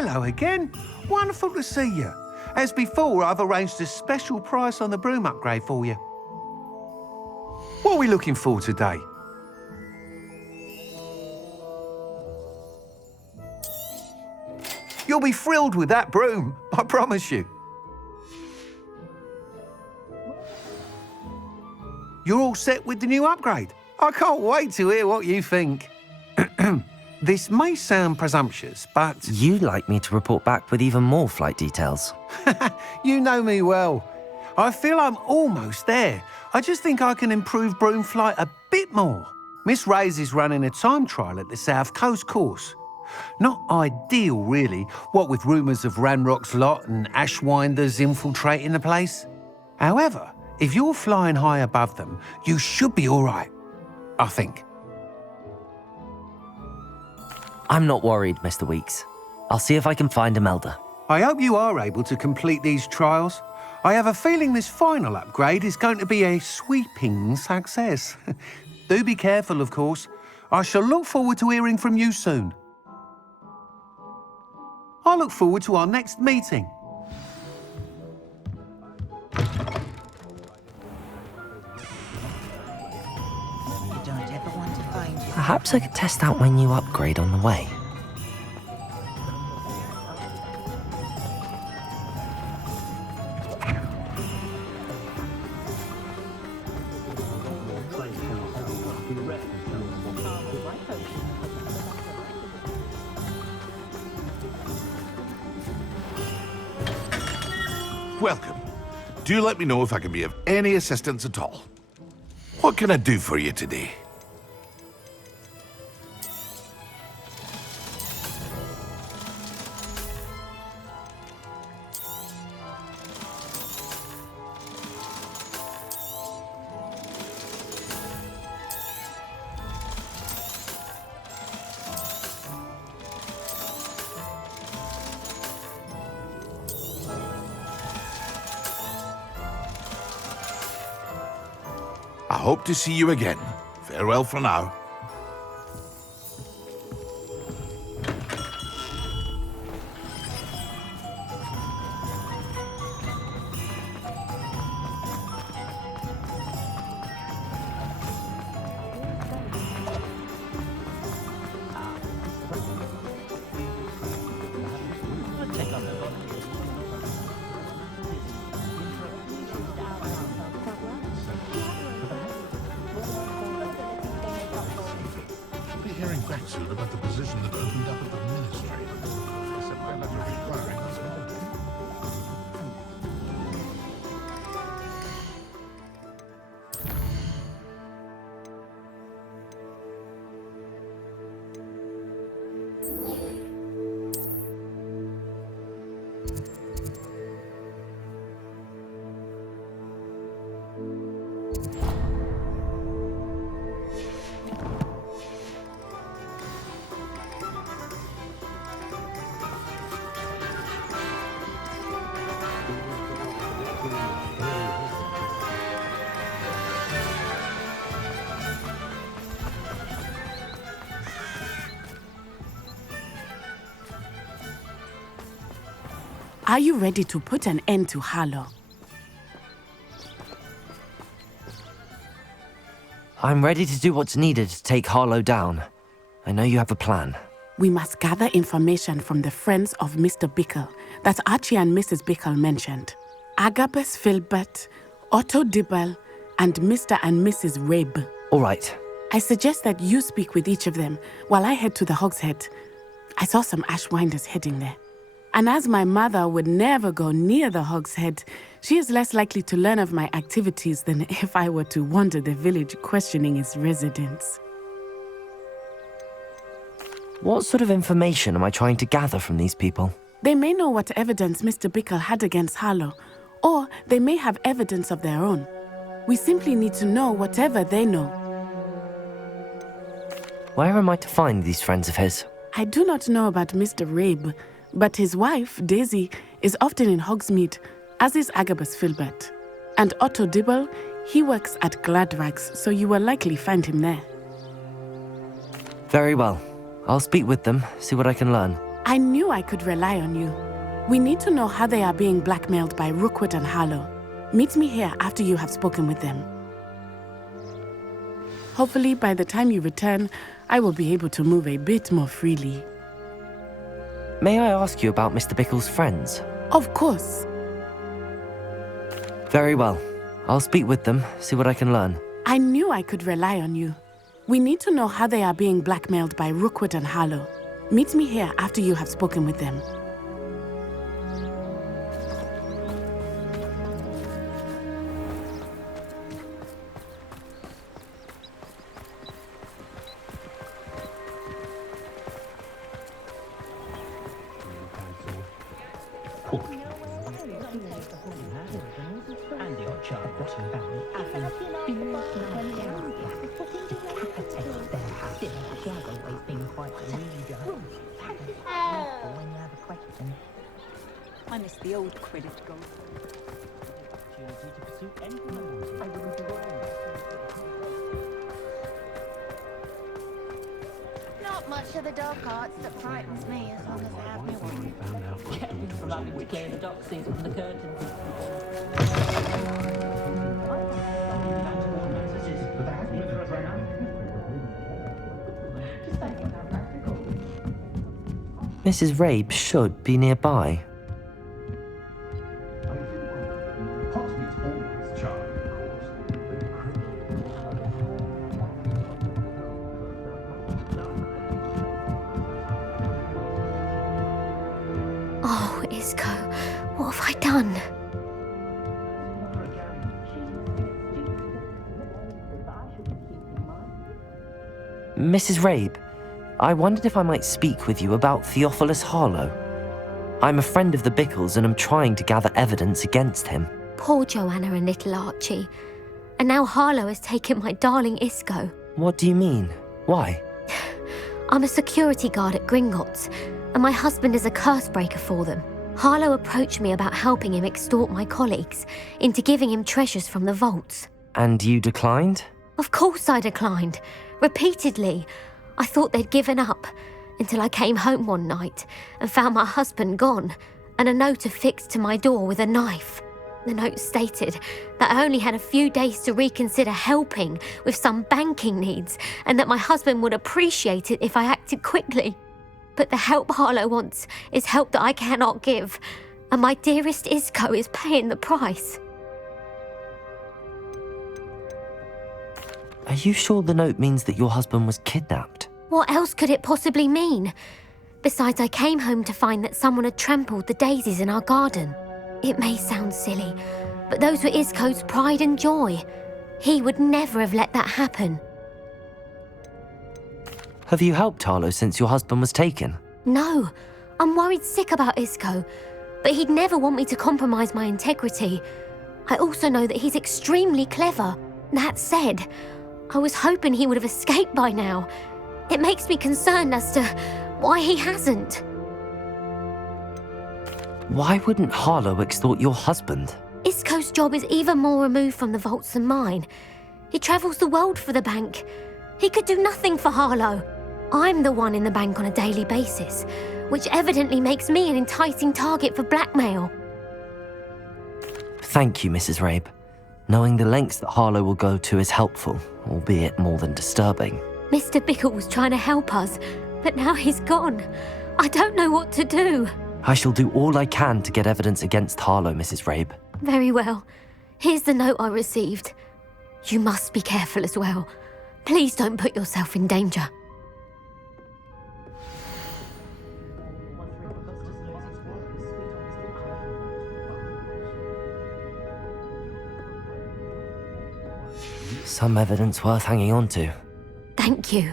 Hello again. Wonderful to see you. As before, I've arranged a special price on the broom upgrade for you. What are we looking for today? You'll be thrilled with that broom, I promise you. You're all set with the new upgrade. I can't wait to hear what you think. This may sound presumptuous, but... You'd like me to report back with even more flight details. You know me well. I feel I'm almost there. I just think I can improve broom flight a bit more. Miss Ray's is running a time trial at the South Coast course. Not ideal, really, what with rumours of Ranrock's lot and Ashwinders infiltrating the place. However, if you're flying high above them, you should be all right, I think. I'm not worried, Mr. Weeks. I'll see if I can find Imelda. I hope you are able to complete these trials. I have a feeling this final upgrade is going to be a sweeping success. Do be careful, of course. I shall look forward to hearing from you soon. I look forward to our next meeting. Perhaps I could test out my new upgrade on the way. Welcome. Do let me know if I can be of any assistance at all. What can I do for you today? I hope to see you again. Farewell for now. Hearing back soon about the position that opened up at the ministry. I sent my letter inquiring this morning. Are you ready to put an end to Harlow? I'm ready to do what's needed to take Harlow down. I know you have a plan. We must gather information from the friends of Mr. Bickle that Archie and Mrs. Bickle mentioned. Agabus Filbert, Otto Dibble, and Mr. and Mrs. Rabe. All right. I suggest that you speak with each of them while I head to the Hogshead. I saw some Ashwinders heading there. And as my mother would never go near the Hogshead, she is less likely to learn of my activities than if I were to wander the village questioning its residents. What sort of information am I trying to gather from these people? They may know what evidence Mr. Bickle had against Harlow, or they may have evidence of their own. We simply need to know whatever they know. Where am I to find these friends of his? I do not know about Mr. Rabe, but his wife, Daisy, is often in Hogsmeads, as is Agabus Filbert. And Otto Dibble, he works at Gladrags, so you will likely find him there. Very well. I'll speak with them, see what I can learn. I knew I could rely on you. We need to know how they are being blackmailed by Rookwood and Harlow. Meet me here after you have spoken with them. Hopefully, by the time you return, I will be able to move a bit more freely. May I ask you about Mr. Bickle's friends? Of course. Very well. I'll speak with them, see what I can learn. I knew I could rely on you. We need to know how they are being blackmailed by Rookwood and Harlow. Meet me here after you have spoken with them. I miss the old credit goal. Not much of the dog arts that frightens me as long as I have me one. Get me from having to clear the dock seat from the curtains. Mrs. Rabe should be nearby. Oh, Isko, what have I done? Mrs. Rabe, I wondered if I might speak with you about Theophilus Harlow. I'm a friend of the Bickles and I'm trying to gather evidence against him. Poor Joanna and little Archie. And now Harlow has taken my darling Isko. What do you mean? Why? I'm a security guard at Gringotts, and my husband is a curse breaker for them. Harlow approached me about helping him extort my colleagues into giving him treasures from the vaults. And you declined? Of course I declined. Repeatedly. I thought they'd given up, until I came home one night and found my husband gone, and a note affixed to my door with a knife. The note stated that I only had a few days to reconsider helping with some banking needs, and that my husband would appreciate it if I acted quickly. But the help Harlow wants is help that I cannot give, and my dearest Isko is paying the price. Are you sure the note means that your husband was kidnapped? What else could it possibly mean? Besides, I came home to find that someone had trampled the daisies in our garden. It may sound silly, but those were Isko's pride and joy. He would never have let that happen. Have you helped Harlow since your husband was taken? No, I'm worried sick about Isko, but he'd never want me to compromise my integrity. I also know that he's extremely clever. That said, I was hoping he would have escaped by now. It makes me concerned as to why he hasn't. Why wouldn't Harlow extort your husband? Isko's job is even more removed from the vaults than mine. He travels the world for the bank. He could do nothing for Harlow. I'm the one in the bank on a daily basis, which evidently makes me an enticing target for blackmail. Thank you, Mrs. Rabe. Knowing the lengths that Harlow will go to is helpful, albeit more than disturbing. Mr. Bickle was trying to help us, but now he's gone. I don't know what to do. I shall do all I can to get evidence against Harlow, Mrs. Rabe. Very well. Here's the note I received. You must be careful as well. Please don't put yourself in danger. Some evidence worth hanging on to. Thank you.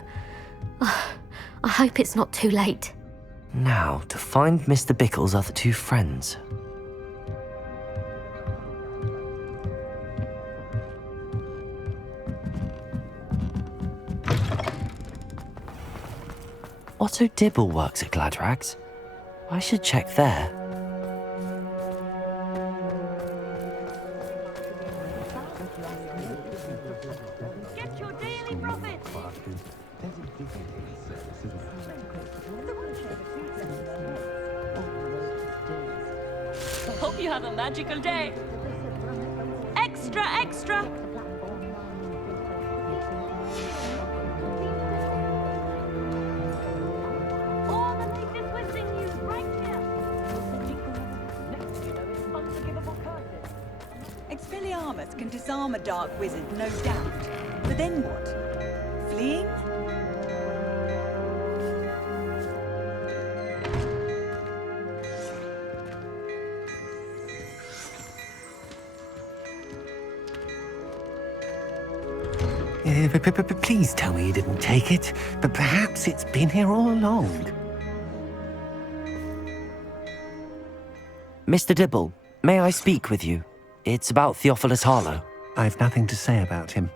I hope it's not too late. Now, to find Mr. Bickle's other two friends. Otto Dibble works at Gladrags. I should check there. Get your daily profit! You have a magical day. Extra, extra. All the latest wizarding news right here. Unforgivable curses. Expelliarmus can disarm a dark wizard, no doubt. But then what? Fleeing? Please tell me you didn't take it. But perhaps it's been here all along. Mr. Dibble, may I speak with you? It's about Theophilus Harlow. I've nothing to say about him.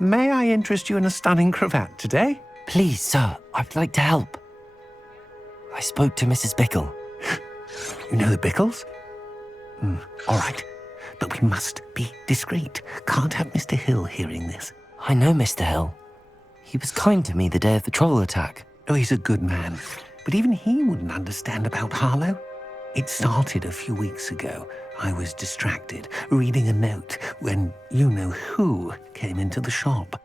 May I interest you in a stunning cravat today? Please, sir, I'd like to help. I spoke to Mrs. Bickle. You know the Bickles? All right. But we must be discreet. Can't have Mr. Hill hearing this. I know Mr. Hill. He was kind to me the day of the troll attack. Oh, he's a good man. But even he wouldn't understand about Harlow. It started a few weeks ago. I was distracted, reading a note, when you-know-who came into the shop.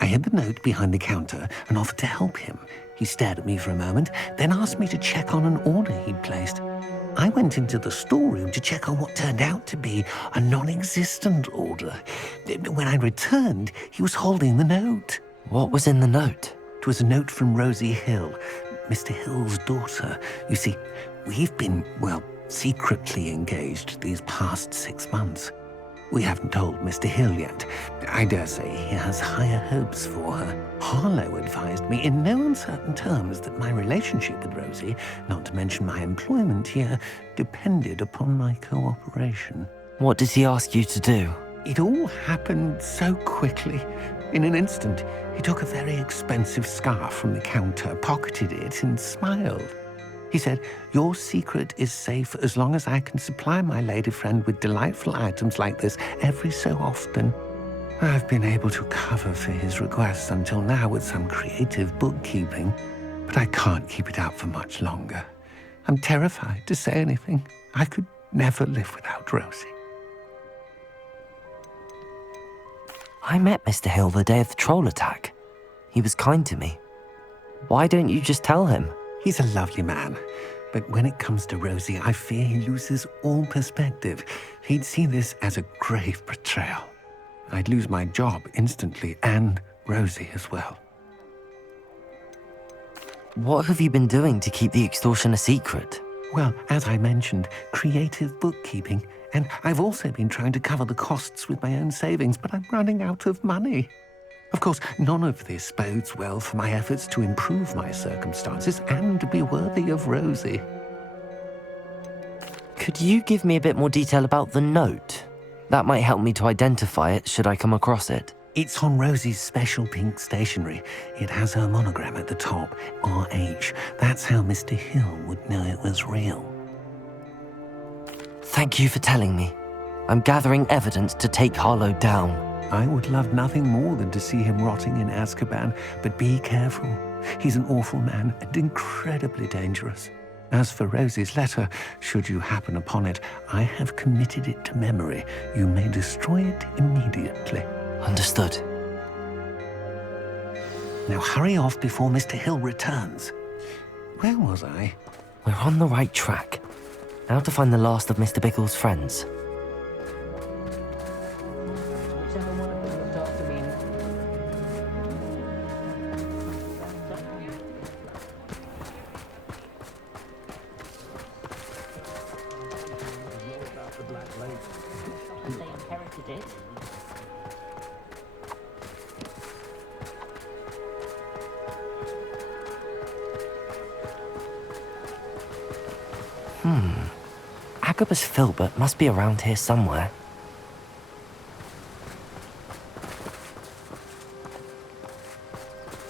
I hid the note behind the counter and offered to help him. He stared at me for a moment, then asked me to check on an order he'd placed. I went into the storeroom to check on what turned out to be a non-existent order. When I returned, he was holding the note. What was in the note? It was a note from Rosie Hill, Mr. Hill's daughter. You see, we've been, secretly engaged these past 6 months. We haven't told Mr. Hill yet. I dare say he has higher hopes for her. Harlow advised me in no uncertain terms that my relationship with Rosie, not to mention my employment here, depended upon my cooperation. What did he ask you to do? It all happened so quickly. In an instant, he took a very expensive scarf from the counter, pocketed it, and smiled. He said, "Your secret is safe as long as I can supply my lady friend with delightful items like this every so often." I've been able to cover for his requests until now with some creative bookkeeping, but I can't keep it up for much longer. I'm terrified to say anything. I could never live without Rosie. I met Mr. Hill the day of the troll attack. He was kind to me. Why don't you just tell him? He's a lovely man, but when it comes to Rosie, I fear he loses all perspective. He'd see this as a grave betrayal. I'd lose my job instantly, and Rosie as well. What have you been doing to keep the extortion a secret? Well, as I mentioned, creative bookkeeping, and I've also been trying to cover the costs with my own savings, but I'm running out of money. Of course, none of this bodes well for my efforts to improve my circumstances and to be worthy of Rosie. Could you give me a bit more detail about the note? That might help me to identify it should I come across it. It's on Rosie's special pink stationery. It has her monogram at the top, RH. That's how Mr. Hill would know it was real. Thank you for telling me. I'm gathering evidence to take Harlow down. I would love nothing more than to see him rotting in Azkaban, but be careful. He's an awful man and incredibly dangerous. As for Rosie's letter, should you happen upon it, I have committed it to memory. You may destroy it immediately. Understood. Now hurry off before Mr. Hill returns. Where was I? We're on the right track. Now to find the last of Mr. Bickle's friends. Whichever one of them looked after me. And they inherited it. Agabus Filbert must be around here somewhere.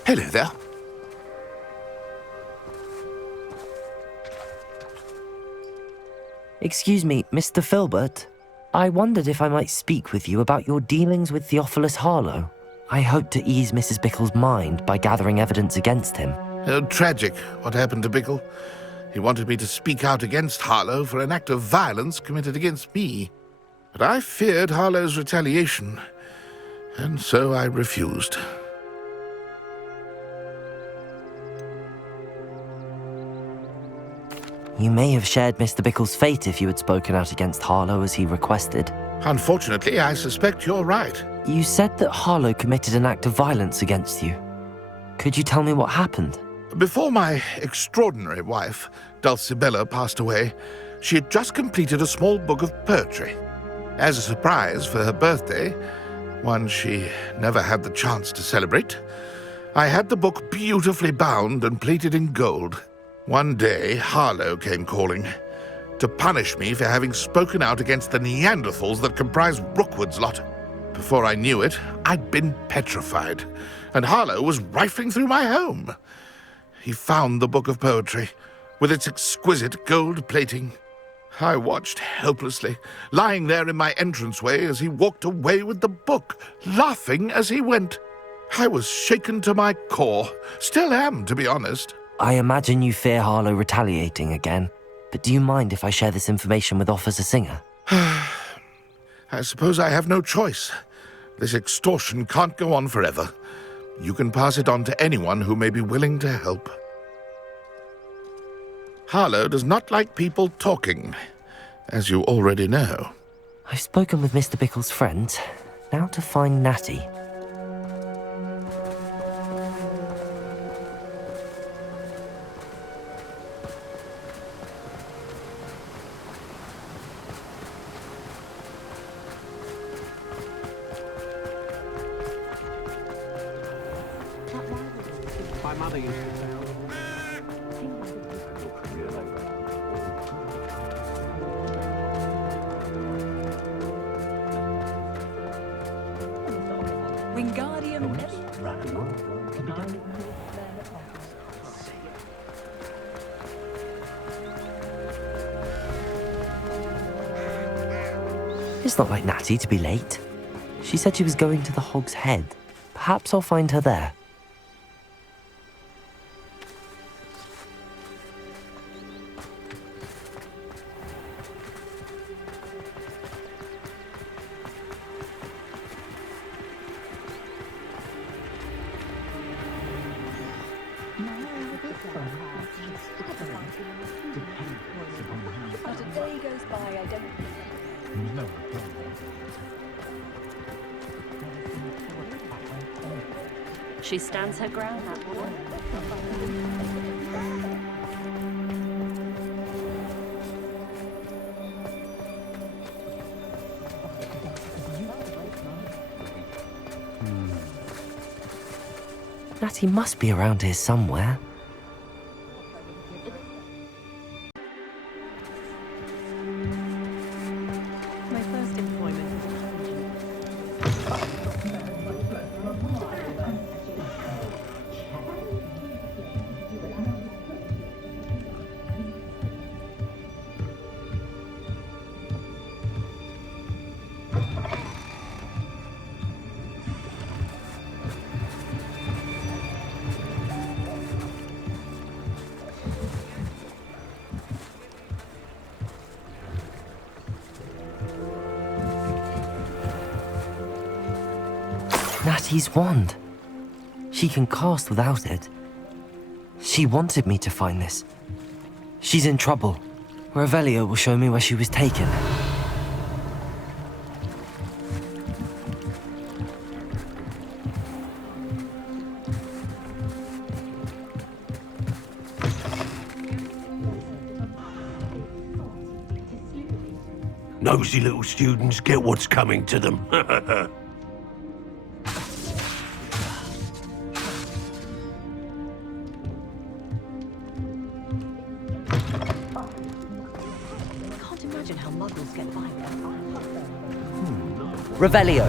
Hello there. Excuse me, Mr. Filbert. I wondered if I might speak with you about your dealings with Theophilus Harlow. I hope to ease Mrs. Bickle's mind by gathering evidence against him. Tragic, what happened to Bickle. He wanted me to speak out against Harlow for an act of violence committed against me. But I feared Harlow's retaliation, and so I refused. You may have shared Mr. Bickle's fate if you had spoken out against Harlow as he requested. Unfortunately, I suspect you're right. You said that Harlow committed an act of violence against you. Could you tell me what happened? Before my extraordinary wife, Dulcibella, passed away, she had just completed a small book of poetry. As a surprise for her birthday, one she never had the chance to celebrate, I had the book beautifully bound and plated in gold. One day, Harlow came calling to punish me for having spoken out against the Neanderthals that comprise Rookwood's lot. Before I knew it, I'd been petrified, and Harlow was rifling through my home. He found the book of poetry, with its exquisite gold plating. I watched helplessly, lying there in my entranceway as he walked away with the book, laughing as he went. I was shaken to my core, still am, to be honest. I imagine you fear Harlow retaliating again, but do you mind if I share this information with Officer Singer? I suppose I have no choice. This extortion can't go on forever. You can pass it on to anyone who may be willing to help. Harlow does not like people talking, as you already know. I've spoken with Mr. Bickle's friend. Now to find Natty. My mother used to say. Wingardium It's not like Natty to be late. She said she was going to the Hog's Head. Perhaps I'll find her there. Not a day goes by, I don't. She stands her ground, that woman. Natty must be around here somewhere. My first employment. Natty's wand. She can cast without it. She wanted me to find this. She's in trouble. Revelio will show me where she was taken. Nosy little students get what's coming to them. Can't imagine how muggles get by there. Revelio!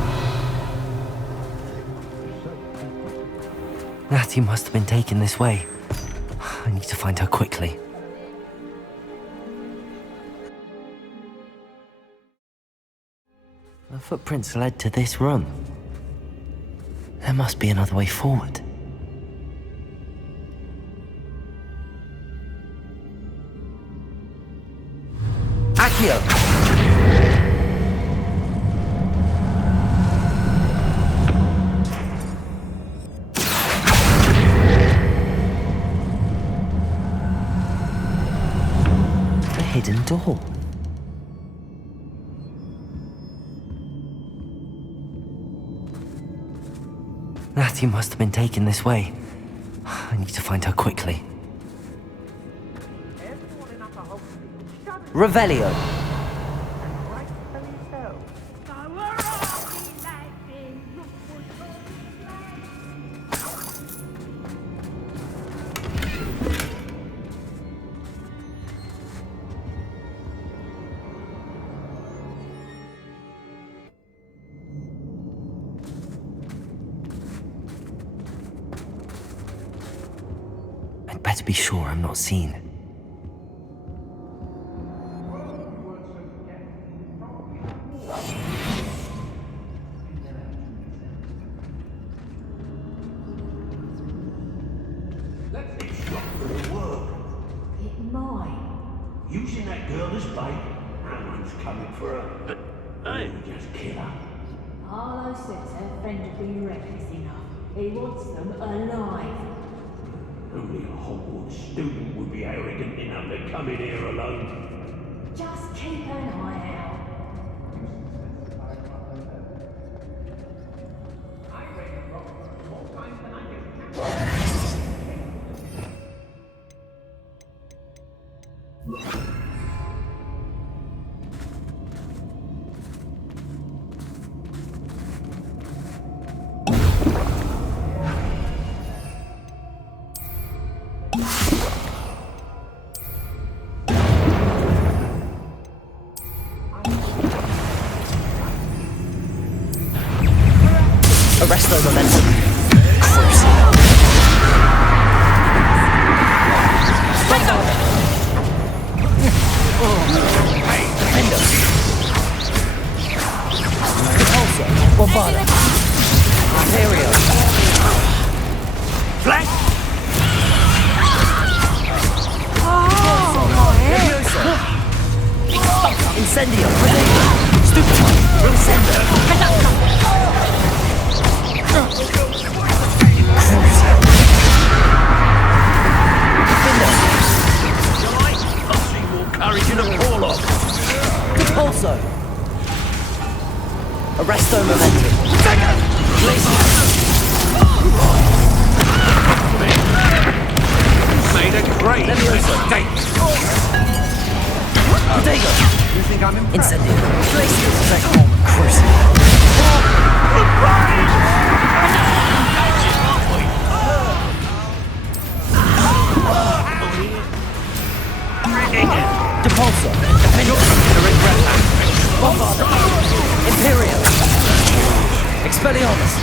Natty must have been taken this way. I need to find her quickly. The footprints led to this room. There must be another way forward. Accio! A hidden door. Natty must have been taken this way. I need to find her quickly. Revelio. I'd better be sure I'm not seen. Using that girl as bait, no one's coming for her. I'll just kill her. Harlow says her friend will be reckless enough. He wants them alive. Only a Hogwarts student would be arrogant enough to come in here alone. Just keep an eye out. Arrest the momentum. Bombarda. Imperio. Flank! Leviosa. Incendio. Stupefy. Incendio. I've seen more courage in a warlock. Depulso. Arresto momentum. Made a great mistake. Bodega. You think I'm impressed? Incendio. Crucible. Depulso. Bombarda. Imperio. Expelliarmus.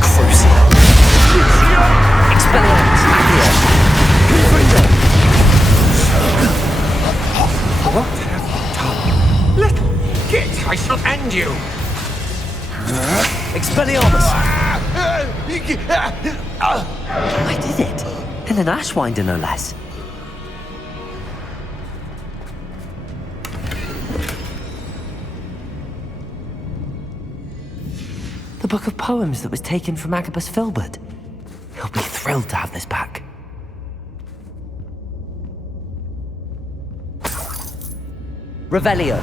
Crucial. Expelliarmus. Accio. Ashwinder. What have you done? Little git, I shall end you. Expelliarmus. I did it. And an Ashwinder, no less. The book of poems that was taken from Agabus Filbert. He'll be thrilled to have this back. Revelio.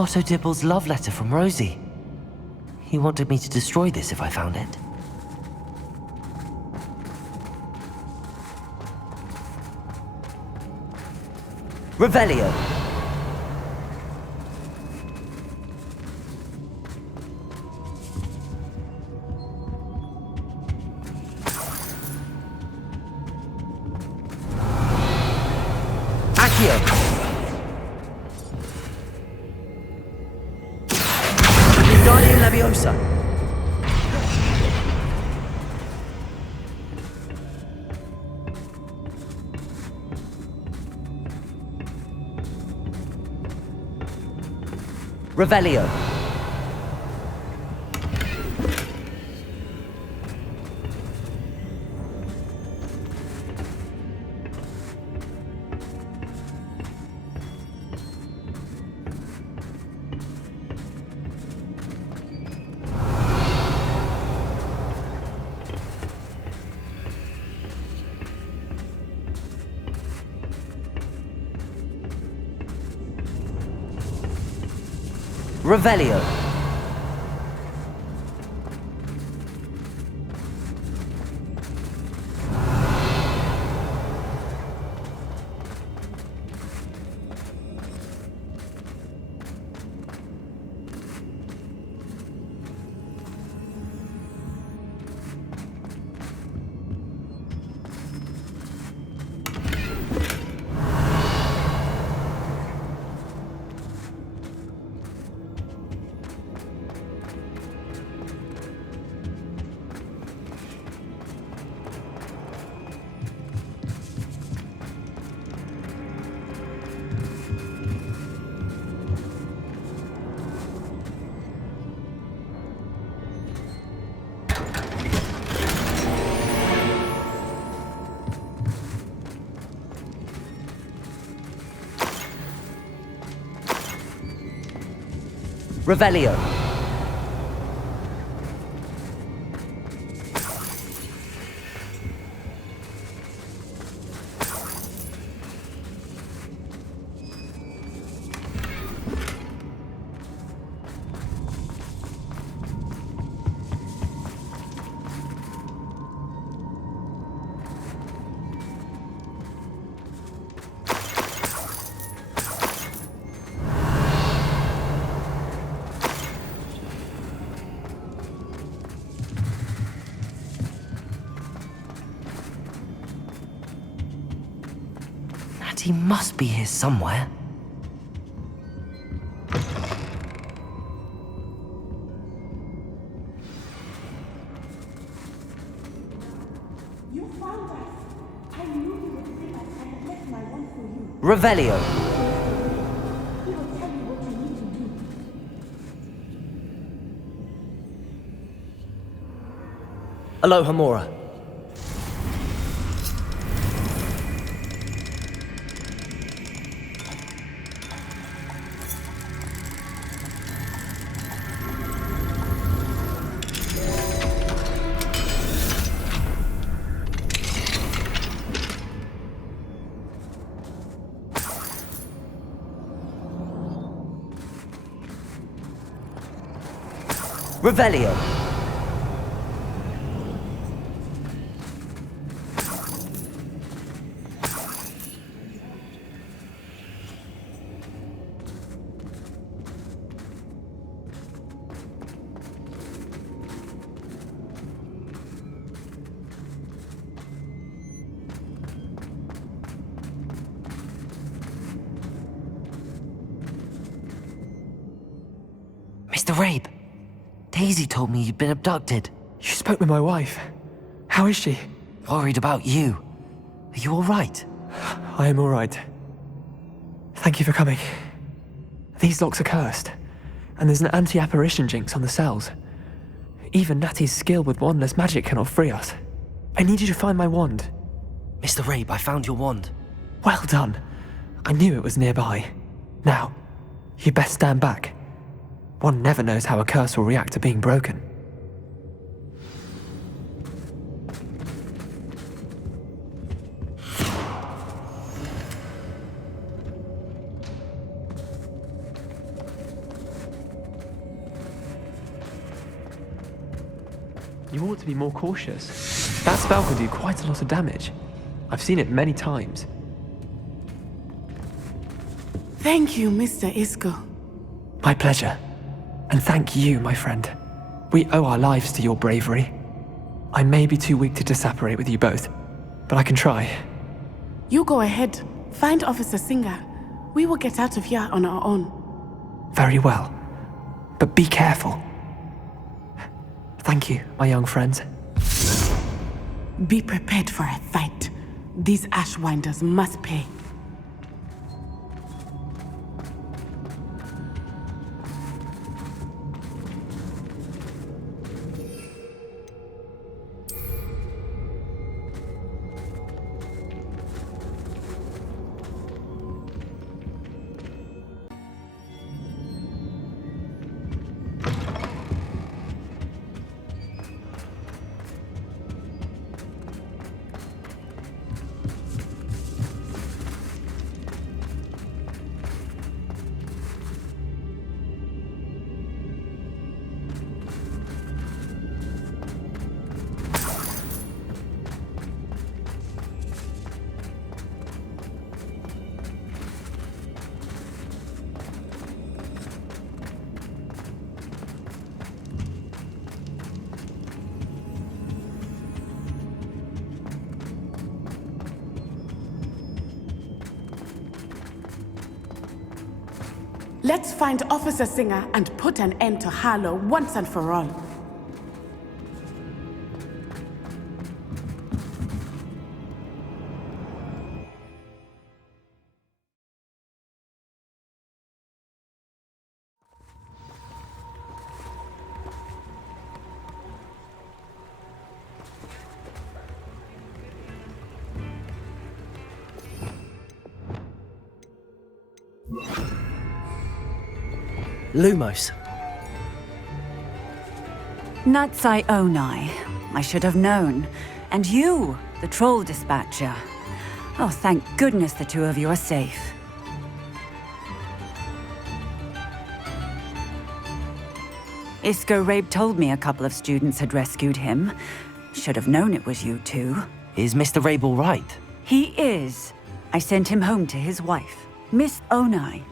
Otto Dibble's love letter from Rosie. He wanted me to destroy this if I found it. Revelio. Accio. Wingardium Leviosa. Revelio. Revelio. Revelio. He must be here somewhere. You found us. I knew you would see us. I had left my wand for you. Revelio. He will tell you what you need to do. Aloha Mora. Revelio. Mr. Rabe. Daisy told me you'd been abducted. You spoke with my wife. How is she? Worried about you. Are you all right? I am all right. Thank you for coming. These locks are cursed, and there's an anti-apparition jinx on the cells. Even Natty's skill with wandless magic cannot free us. I need you to find my wand. Mr. Rabe, I found your wand. Well done. I knew it was nearby. Now, you best stand back. One never knows how a curse will react to being broken. You ought to be more cautious. That spell can do quite a lot of damage. I've seen it many times. Thank you, Mr. Isko. My pleasure. And thank you, my friend. We owe our lives to your bravery. I may be too weak to disapparate with you both, but I can try. You go ahead. Find Officer Singer. We will get out of here on our own. Very well. But be careful. Thank you, my young friends. Be prepared for a fight. These Ashwinders must pay. Let's find Officer Singer and put an end to Harlow once and for all. Lumos. Natsai Onai. I should have known. And you, the troll dispatcher. Oh, thank goodness the two of you are safe. Isko Rabe told me a couple of students had rescued him. Should have known it was you two. Is Mr. Rabe all right? He is. I sent him home to his wife, Miss Onai.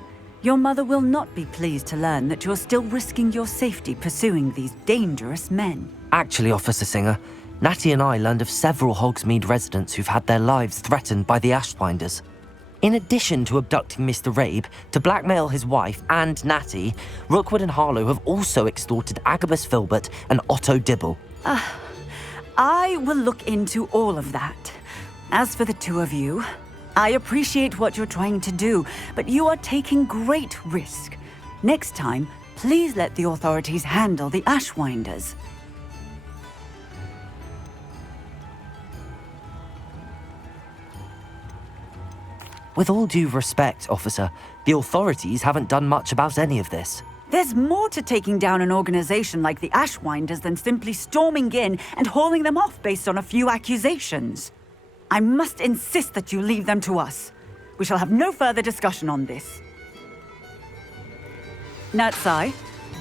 Your mother will not be pleased to learn that you're still risking your safety pursuing these dangerous men. Actually, Officer Singer, Natsi and I learned of several Hogsmead residents who've had their lives threatened by the Ashwinders. In addition to abducting Mr. Rabe to blackmail his wife and Natty, Rookwood and Harlow have also extorted Agabus Filbert and Otto Dibble. I will look into all of that. As for the two of you, I appreciate what you're trying to do, but you are taking great risk. Next time, please let the authorities handle the Ashwinders. With all due respect, officer, the authorities haven't done much about any of this. There's more to taking down an organization like the Ashwinders than simply storming in and hauling them off based on a few accusations. I must insist that you leave them to us. We shall have no further discussion on this. Natsai,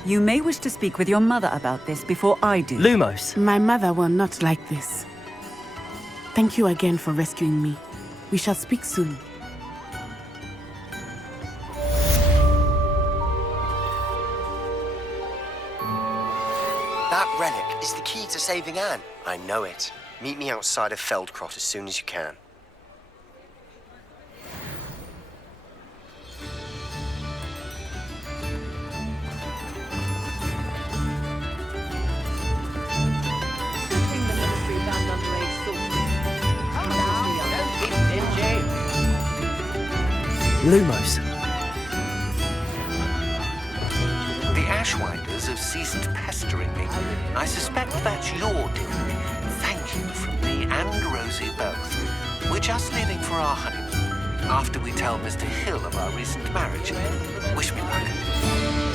you may wish to speak with your mother about this before I do. Lumos. My mother will not like this. Thank you again for rescuing me. We shall speak soon. That relic is the key to saving Anne. I know it. Meet me outside of Feldcrot as soon as you can. Lumos. The Ashwinders have ceased pestering me. I suspect that's your doing. Thank you from me and Rosie both. We're just leaving for our honeymoon. After we tell Mr. Hill of our recent marriage. Wish me luck.